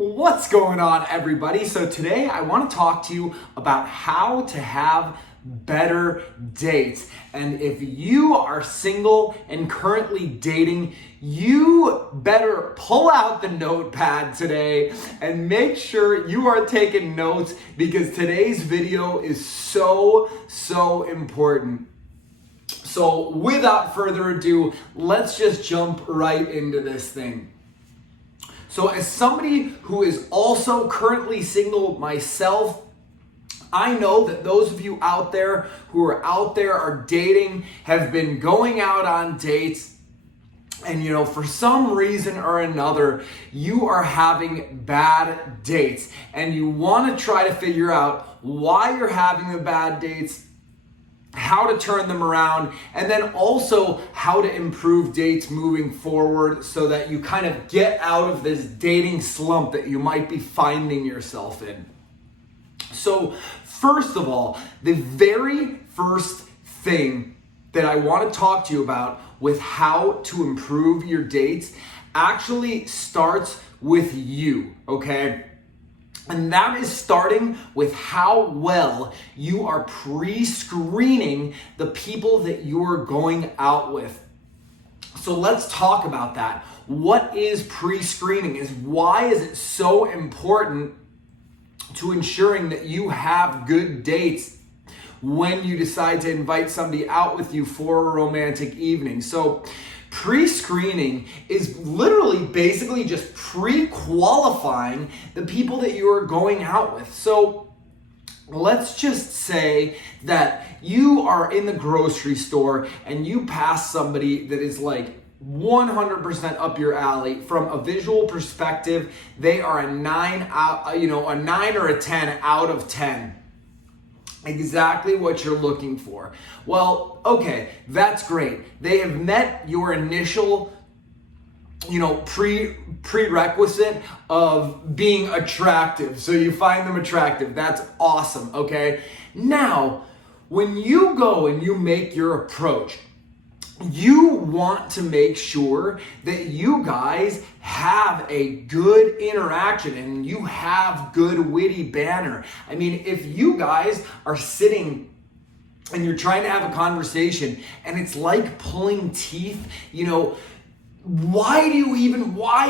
What's going on, everybody? So today I want to talk to you about how to have better dates. And if you are single and currently dating, you better pull out the notepad today and make sure you are taking notes, because today's video is so important. So without further ado, let's just jump right into this thing. So as somebody who is also currently single myself, I know that those of you out there who are dating, have been going out on dates, and for some reason or another, you are having bad dates, and you want to try to figure out why you're having the bad dates, how to turn them around, and then also how to improve dates moving forward so that you kind of get out of this dating slump that you might be finding yourself in. So first of all, the very first thing that I want to talk to you about with how to improve your dates actually starts with you, okay? And that is starting with how well you are pre-screening the people that you are going out with. So let's talk about that. What is pre-screening? Why is it so important to ensuring that you have good dates when you decide to invite somebody out with you for a romantic evening? So pre-screening is literally basically just pre-qualifying the people that you are going out with. So let's just say that you are in the grocery store and you pass somebody that is like 100% up your alley. From a visual perspective, they are a 9 or a 10 out of 10. Exactly what you're looking for. Well, okay, that's great. They have met your initial, prerequisite of being attractive. So you find them attractive. That's awesome, okay? Now, when you go and you make your approach, you want to make sure that you guys have a good interaction and you have good witty banter. I mean, if you guys are sitting and you're trying to have a conversation and it's like pulling teeth, why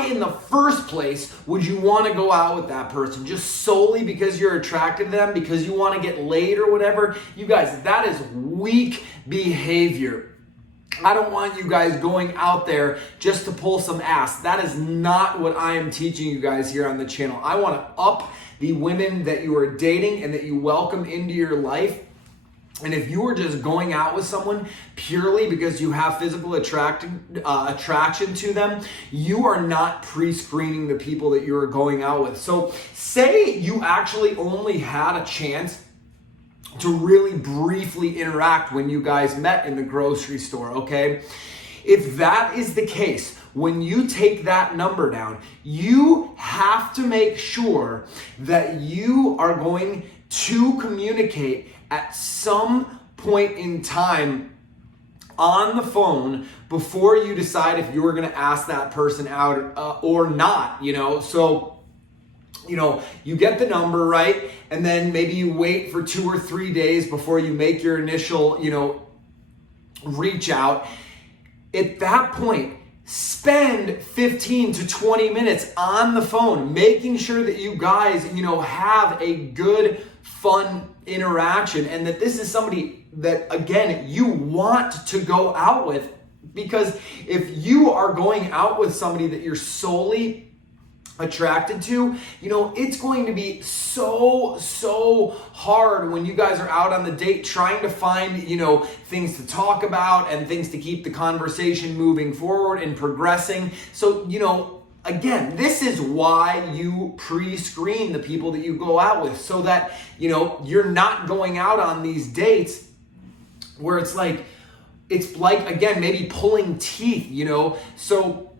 in the first place would you want to go out with that person? Just solely because you're attracted to them, because you want to get laid or whatever? You guys, that is weak behavior. I don't want you guys going out there just to pull some ass. That is not what I am teaching you guys here on the channel. I want to up the women that you are dating and that you welcome into your life. And if you are just going out with someone purely because you have physical attraction to them, you are not pre-screening the people that you are going out with. So say you actually only had a chance to really briefly interact when you guys met in the grocery store, okay? If that is the case, when you take that number down, you have to make sure that you are going to communicate at some point in time on the phone before you decide if you're gonna ask that person out or not, So, you get the number, right? And then maybe you wait for 2 or 3 days before you make your initial, reach out. At that point, spend 15 to 20 minutes on the phone, making sure that you guys, have a good, fun interaction, and that this is somebody that, again, you want to go out with. Because if you are going out with somebody that you're solely attracted to, it's going to be so hard when you guys are out on the date trying to find, things to talk about and things to keep the conversation moving forward and progressing. So, again, this is why you pre-screen the people that you go out with, so that, you're not going out on these dates where it's like, again, maybe pulling teeth, So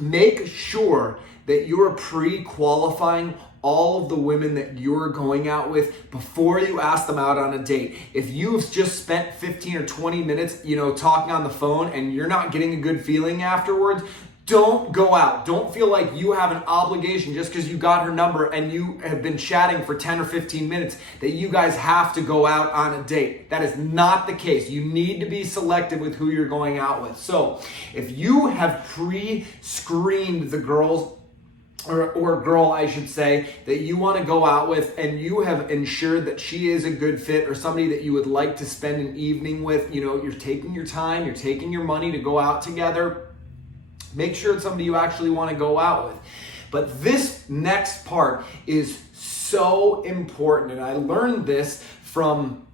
make sure that you're pre-qualifying all of the women that you're going out with before you ask them out on a date. If you've just spent 15 or 20 minutes, talking on the phone and you're not getting a good feeling afterwards, don't go out. Don't feel like you have an obligation just because you got her number and you have been chatting for 10 or 15 minutes that you guys have to go out on a date. That is not the case. You need to be selective with who you're going out with. So if you have pre-screened the girls or girl, I should say, that you want to go out with, and you have ensured that she is a good fit or somebody that you would like to spend an evening with, you're taking your time, you're taking your money to go out together, make sure it's somebody you actually want to go out with. But this next part is so important, and I learned this from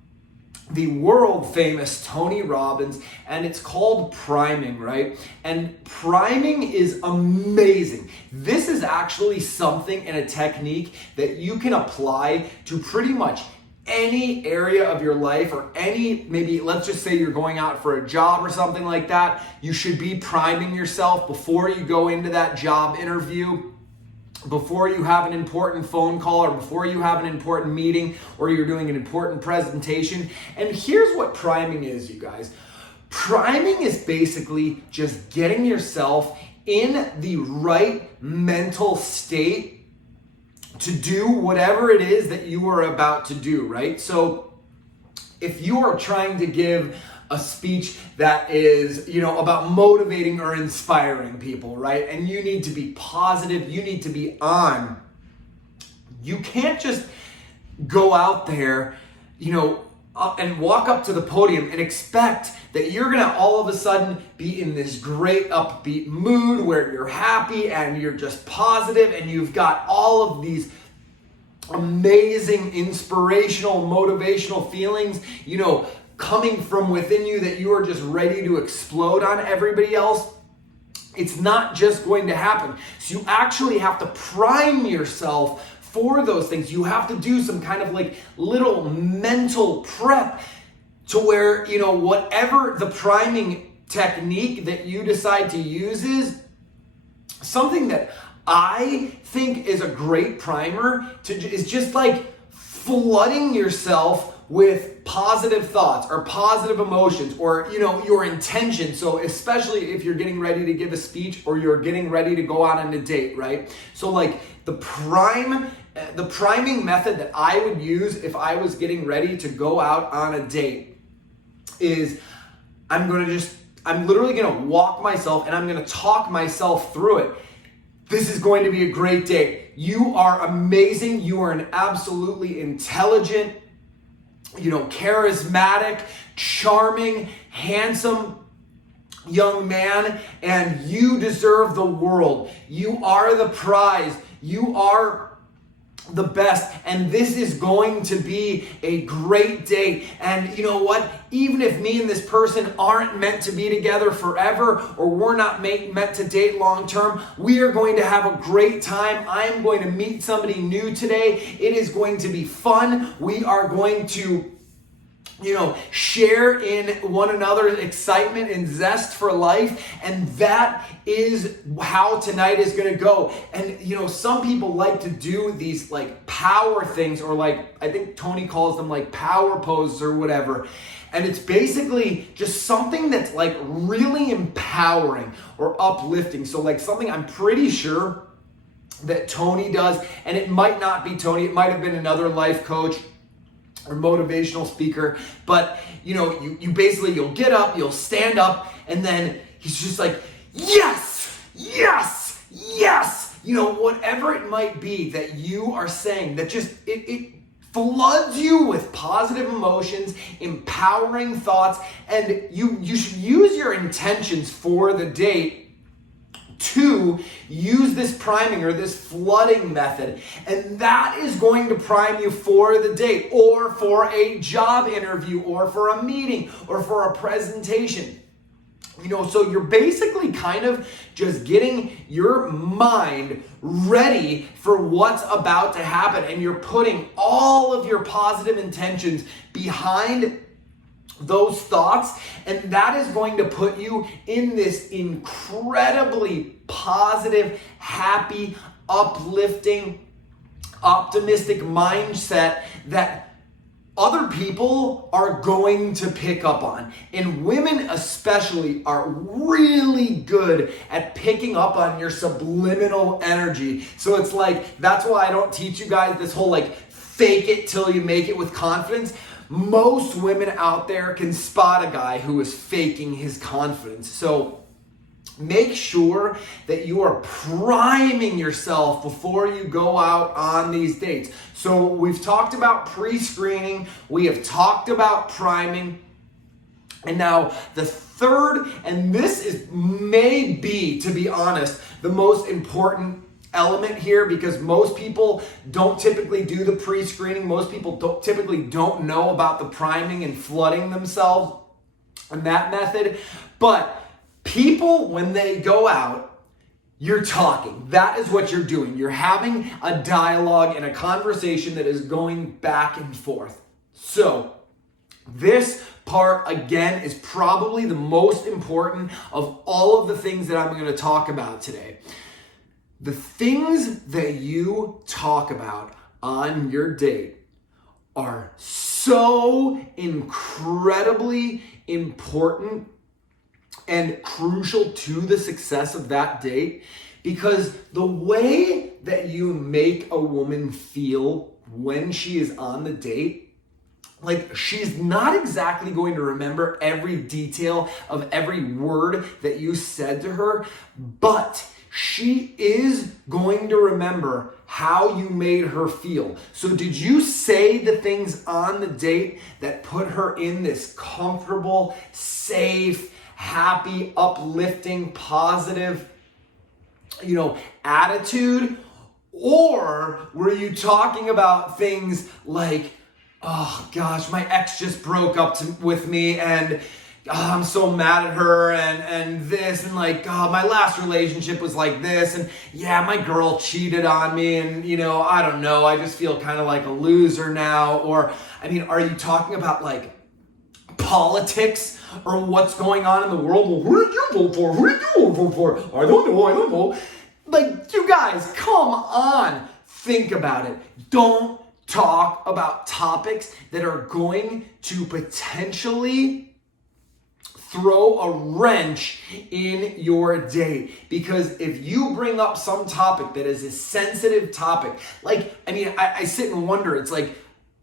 the world famous Tony Robbins, and it's called priming, right? And priming is amazing. This is actually something and a technique that you can apply to pretty much any area of your life, or maybe let's just say you're going out for a job or something like that. You should be priming yourself before you go into that job interview, before you have an important phone call, or before you have an important meeting, or you're doing an important presentation. And here's what priming is, you guys. Priming is basically just getting yourself in the right mental state to do whatever it is that you are about to do, right? So if you are trying to give a speech that is, about motivating or inspiring people, right? And you need to be positive, you need to be on. You can't just go out there, and walk up to the podium and expect that you're gonna all of a sudden be in this great upbeat mood where you're happy and you're just positive and you've got all of these amazing, inspirational, motivational feelings, coming from within you that you are just ready to explode on everybody else. It's not just going to happen. So you actually have to prime yourself for those things. You have to do some kind of like little mental prep to where, whatever the priming technique that you decide to use is, something that I think is a great primer is just like flooding yourself with positive thoughts or positive emotions, or your intention. So especially if you're getting ready to give a speech or you're getting ready to go out on a date, right? So like the priming method that I would use if I was getting ready to go out on a date is I'm literally gonna walk myself and I'm gonna talk myself through it. This is going to be a great date. You are amazing. You are an absolutely intelligent, charismatic, charming, handsome young man, and you deserve the world. You are the prize. You are the best, and this is going to be a great date. And you know what? Even if me and this person aren't meant to be together forever, or we're not meant to date long term, we are going to have a great time. I'm going to meet somebody new today. It is going to be fun. We are going to share in one another's excitement and zest for life. And that is how tonight is going to go. And, some people like to do these like power things, or like, I think Tony calls them like power poses or whatever. And it's basically just something that's like really empowering or uplifting. So like something I'm pretty sure that Tony does, and it might not be Tony, it might have been another life coach or motivational speaker, but you basically, you'll get up, you'll stand up, and then he's just like, yes, yes, yes, whatever it might be that you are saying, that just, it floods you with positive emotions, empowering thoughts, and you should use your intentions for the date to use this priming or this flooding method. And that is going to prime you for the date, or for a job interview, or for a meeting, or for a presentation. So you're basically kind of just getting your mind ready for what's about to happen, and you're putting all of your positive intentions behind those thoughts, and that is going to put you in this incredibly positive, happy, uplifting, optimistic mindset that other people are going to pick up on. And women especially are really good at picking up on your subliminal energy. So it's like, that's why I don't teach you guys this whole like fake it till you make it with confidence. Most women out there can spot a guy who is faking his confidence. So make sure that you are priming yourself before you go out on these dates. So we've talked about pre-screening, we have talked about priming, and now the third, and this is maybe, to be honest, the most important element here, because most people don't typically do the pre-screening. Most people don't know about the priming and flooding themselves and that method. But people, when they go out, you're talking. That is what you're doing. You're having a dialogue and a conversation that is going back and forth. So this part, again, is probably the most important of all of the things that I'm going to talk about today. The things that you talk about on your date are so incredibly important and crucial to the success of that date, because the way that you make a woman feel when she is on the date, like, she's not exactly going to remember every detail of every word that you said to her, but she is going to remember how you made her feel. So did you say the things on the date that put her in this comfortable, safe, happy, uplifting, positive, attitude? Or were you talking about things like, oh gosh, my ex just broke up with me, and I'm so mad at her, and this, and like, my last relationship was like this, and yeah, my girl cheated on me, and I don't know, I just feel kind of like a loser now? Or, are you talking about like politics or what's going on in the world? Well, who did you vote for? Who did you vote for? I don't know. Like, you guys, come on, think about it. Don't talk about topics that are going to potentially throw a wrench in your date. Because if you bring up some topic that is a sensitive topic, like, I sit and wonder, it's like,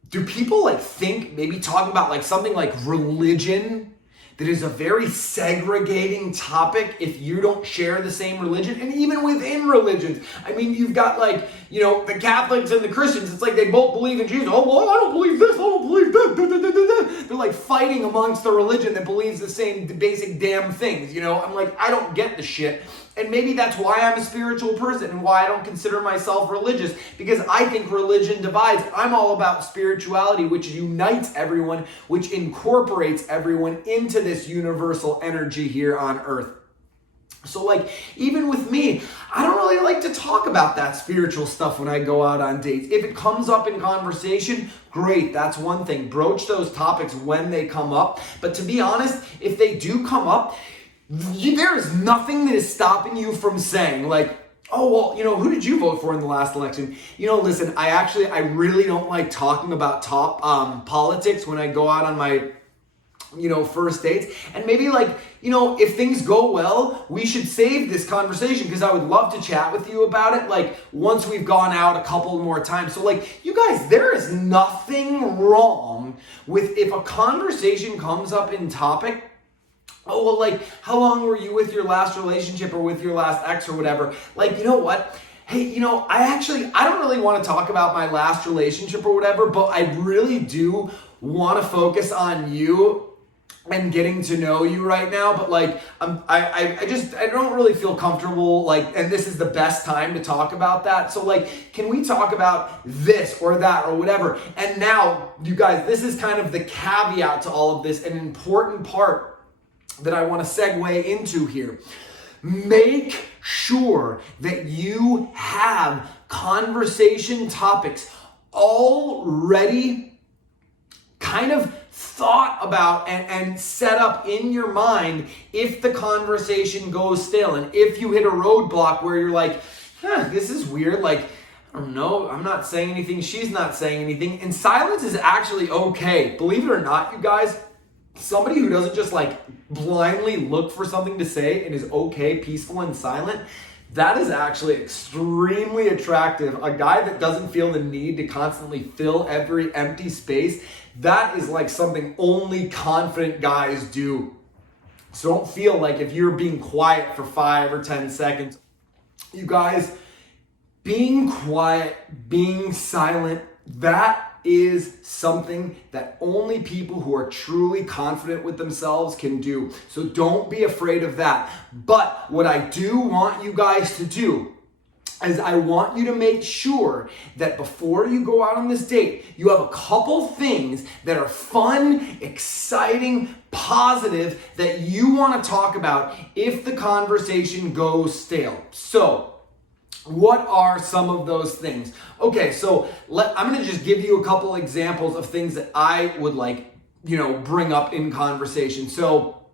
do people like think maybe talking about like something like religion, that is a very segregating topic if you don't share the same religion? And even within religions, you've got like, the Catholics and the Christians, it's like they both believe in Jesus. Oh, well, I don't believe this, I don't believe that. They're like fighting amongst the religion that believes the same basic damn things. I'm like, I don't get the shit. And maybe that's why I'm a spiritual person and why I don't consider myself religious, because I think religion divides. I'm all about spirituality, which unites everyone, which incorporates everyone into this universal energy here on earth. So like, even with me, I don't really like to talk about that spiritual stuff when I go out on dates. If it comes up in conversation, great, that's one thing. Broach those topics when they come up. But to be honest, if they do come up, there is nothing that is stopping you from saying like, oh, well, who did you vote for in the last election? Listen, I really don't like talking about politics when I go out on my, first dates. And maybe like, if things go well, we should save this conversation, because I would love to chat with you about it, like, once we've gone out a couple more times. So like, you guys, there is nothing wrong with if a conversation comes up in topic. Oh, well, like, how long were you with your last relationship or with your last ex or whatever? Like, you know what? Hey, I don't really want to talk about my last relationship or whatever, but I really do want to focus on you and getting to know you right now. But like, I don't really feel comfortable, like, and this is the best time to talk about that. So like, can we talk about this or that or whatever? And now, you guys, this is kind of the caveat to all of this, an important part that I want to segue into here. Make sure that you have conversation topics already kind of thought about and set up in your mind if the conversation goes stale. And if you hit a roadblock where you're like, this is weird, like, I don't know, I'm not saying anything, she's not saying anything, and silence is actually okay. Believe it or not, you guys, somebody who doesn't just like blindly look for something to say and is okay, peaceful and silent, that is actually extremely attractive. A guy that doesn't feel the need to constantly fill every empty space, that is like something only confident guys do. So don't feel like if you're being quiet for 5 or 10 seconds, you guys, being quiet, being silent, that is something that only people who are truly confident with themselves can do. So don't be afraid of that. But what I do want you guys to do is I want you to make sure that before you go out on this date, you have a couple things that are fun, exciting, positive that you want to talk about if the conversation goes stale. So, what are some of those things? Okay, so I'm going to just give you a couple examples of things that I would bring up in conversation. So,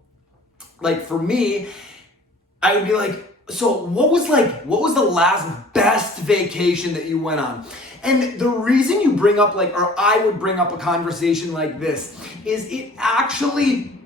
like for me, I would be like, so what was the last best vacation that you went on? And the reason you bring up or I would bring up a conversation like this is it actually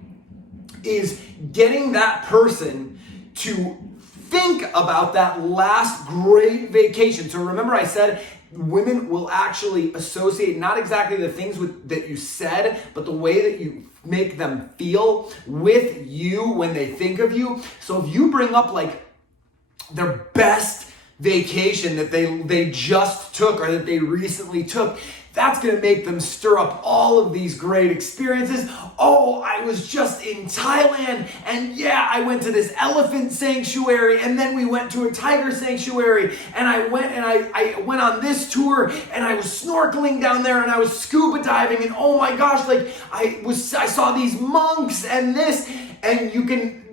is getting that person to think about that last great vacation. So remember I said women will actually associate not exactly the things that you said, but the way that you make them feel with you when they think of you. So if you bring up their best vacation that they just took or that they recently took, that's going to make them stir up all of these great experiences. Oh, I was just in Thailand, and yeah, I went to this elephant sanctuary, and then we went to a tiger sanctuary, and I went on this tour, and I was snorkeling down there, and I was scuba diving, and oh my gosh, I saw these monks and this, and you can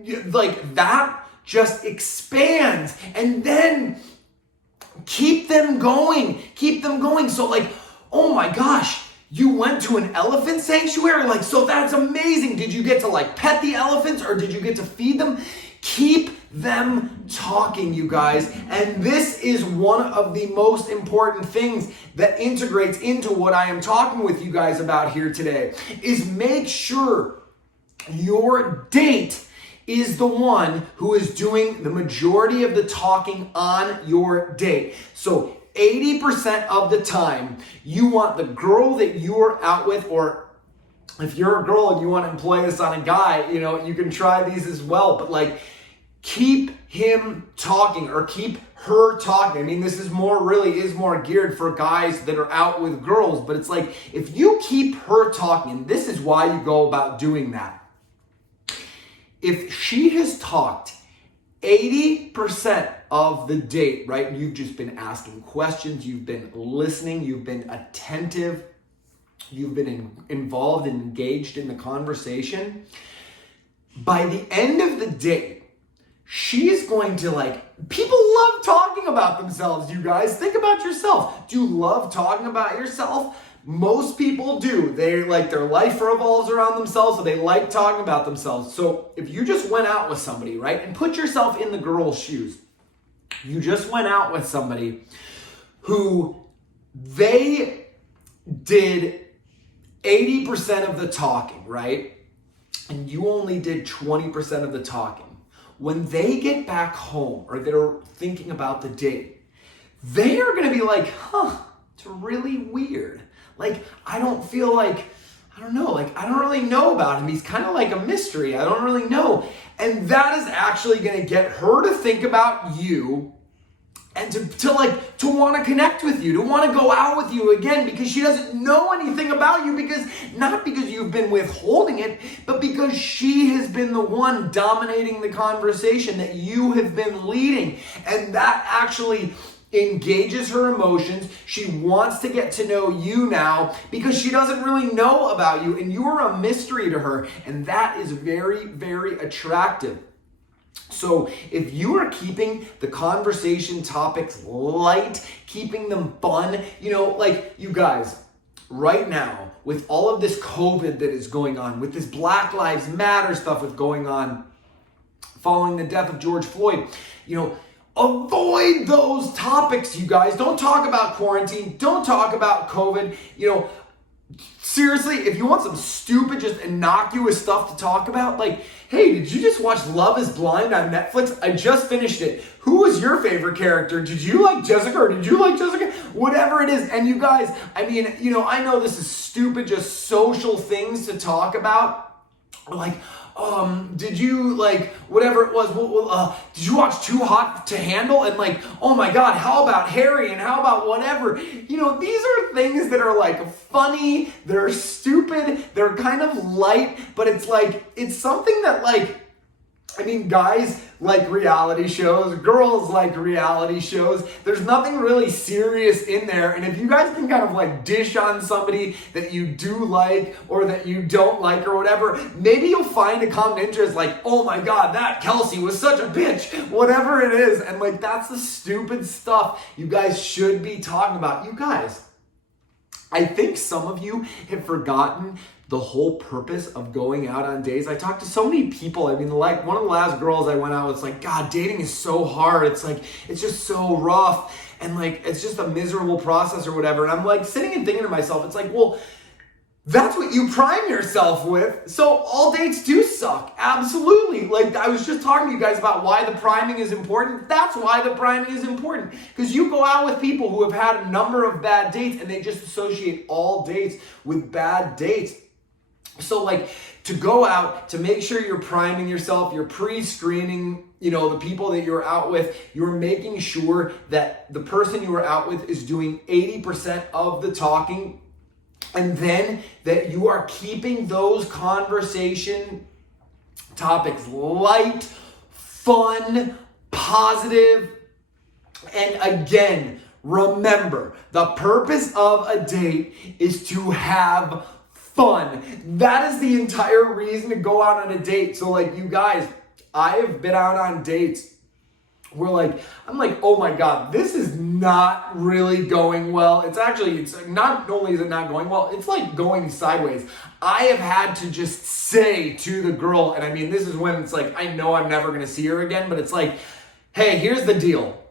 that just expands, and then keep them going. So oh my gosh, you went to an elephant sanctuary? So that's amazing. Did you get to pet the elephants or did you get to feed them? Keep them talking, you guys. And this is one of the most important things that integrates into what I am talking with you guys about here today, is make sure your date is the one who is doing the majority of the talking on your date. So 80% of the time, you want the girl that you're out with, or if you're a girl and you want to employ this on a guy, you can try these as well, but keep him talking or keep her talking. I mean, this is more geared for guys that are out with girls, but it's if you keep her talking, and this is why you go about doing that. If she has talked 80% of the date, right? You've just been asking questions, you've been listening, you've been attentive, you've been involved and engaged in the conversation. By the end of the day, she's going to people love talking about themselves, you guys. Think about yourself. Do you love talking about yourself? Most people do. They their life revolves around themselves, so they like talking about themselves. So if you just went out with somebody, right, and put yourself in the girl's shoes, you just went out with somebody who they did 80% of the talking, right, and you only did 20% of the talking. When they get back home or they're thinking about the date, they are going to be it's really weird. I don't feel I don't know, I don't really know about him. He's kind of like a mystery. I don't really know. And that is actually going to get her to think about you and to want to connect with you, to want to go out with you again, because she doesn't know anything about you, not because you've been withholding it, but because she has been the one dominating the conversation that you have been leading. And that actually engages her emotions. She wants to get to know you now because she doesn't really know about you, and you are a mystery to her, and that is very, very attractive. So if you are keeping the conversation topics light, keeping them fun, you guys, right now, with all of this COVID that is going on, with this Black Lives Matter stuff that's going on, following the death of George Floyd, avoid those topics, you guys. Don't talk about quarantine. Don't talk about COVID. Seriously, if you want some stupid, just innocuous stuff to talk about, like, hey, did you just watch Love is Blind on Netflix? I just finished it. Who was your favorite character? Did you like Jessica or did you like Jessica? Whatever it is. And you guys, I know this is stupid, just social things to talk about. Like, did you like whatever it was? Did you watch Too Hot to Handle? And like, oh my God, how about Harry? And how about whatever? These are things that are like funny. They're stupid. They're kind of light, but it's something that guys like reality shows, girls like reality shows. There's nothing really serious in there. And if you guys can kind of like dish on somebody that you do like or that you don't like or whatever, maybe you'll find a common interest like, oh my God, that Kelsey was such a bitch, whatever it is. And like, that's the stupid stuff you guys should be talking about. You guys, I think some of you have forgotten the whole purpose of going out on dates. I talked to so many people. Like one of the last girls I went out with, it's like, God, dating is so hard. It's like, it's just so rough. And like, it's just a miserable process or whatever. And I'm like sitting and thinking to myself, it's like, well, that's what you prime yourself with. So all dates do suck. Absolutely. Like I was just talking to you guys about why the priming is important. That's why the priming is important. Because you go out with people who have had a number of bad dates and they just associate all dates with bad dates. So like to go out, to make sure you're priming yourself, you're pre-screening, the people that you're out with, you're making sure that the person you are out with is doing 80% of the talking, and then that you are keeping those conversation topics light, fun, positive, and again, remember, the purpose of a date is to have fun. That is the entire reason to go out on a date. So like you guys, I have been out on dates where I'm like, oh my God, this is not really going well. It's not only is it not going well, it's like going sideways. I have had to just say to the girl, and this is when it's like, I know I'm never going to see her again, but it's like, hey, here's the deal.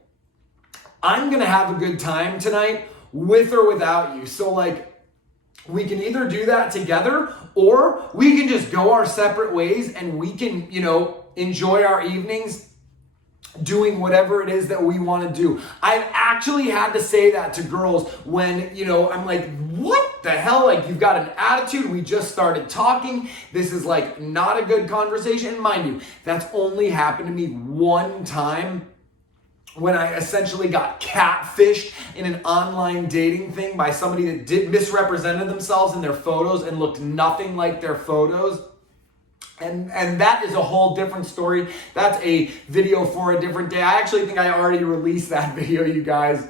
I'm going to have a good time tonight with or without you. So like, we can either do that together or we can just go our separate ways and we can, enjoy our evenings doing whatever it is that we want to do. I've actually had to say that to girls when, I'm like, what the hell? Like, you've got an attitude. We just started talking. This is like not a good conversation. And mind you, that's only happened to me one time, when I essentially got catfished in an online dating thing by somebody that misrepresented themselves in their photos and looked nothing like their photos. And that is a whole different story. That's a video for a different day. I actually think I already released that video, you guys.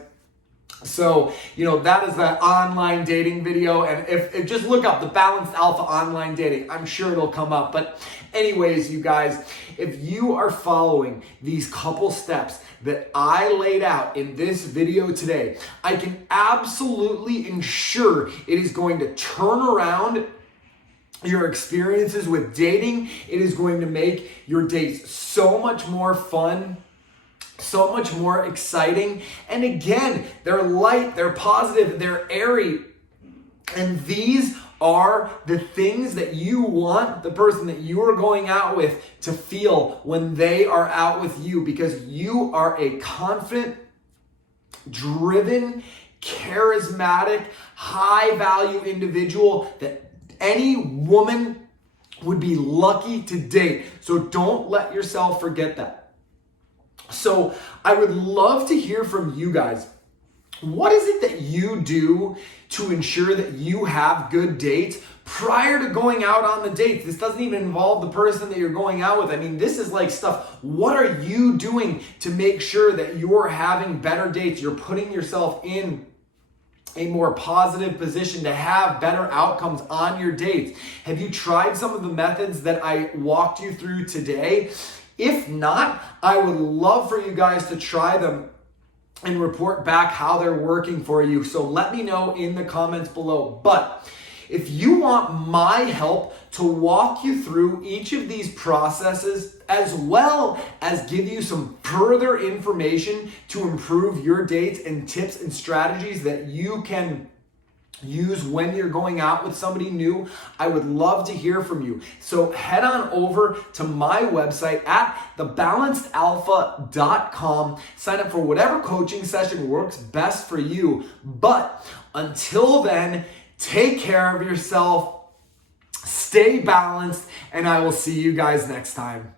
So, that is the online dating video. And if just look up the Balanced Alpha online dating, I'm sure it'll come up. But anyways, you guys, if you are following these couple steps that I laid out in this video today, I can absolutely ensure it is going to turn around your experiences with dating. It is going to make your dates so much more fun, so much more exciting. And again, they're light, they're positive, they're airy. And these are the things that you want the person that you are going out with to feel when they are out with you, because you are a confident, driven, charismatic, high-value individual that any woman would be lucky to date. So don't let yourself forget that. So I would love to hear from you guys. What is it that you do to ensure that you have good dates prior to going out on the dates? This doesn't even involve the person that you're going out with. This is like stuff. What are you doing to make sure that you're having better dates? You're putting yourself in a more positive position to have better outcomes on your dates. Have you tried some of the methods that I walked you through today? If not, I would love for you guys to try them and report back how they're working for you. So let me know in the comments below. But If you want my help to walk you through each of these processes, as well as give you some further information to improve your dates and tips and strategies that you can use when you're going out with somebody new, I would love to hear from you. So head on over to my website at thebalancedalpha.com. Sign up for whatever coaching session works best for you. But until then, take care of yourself, stay balanced, and I will see you guys next time.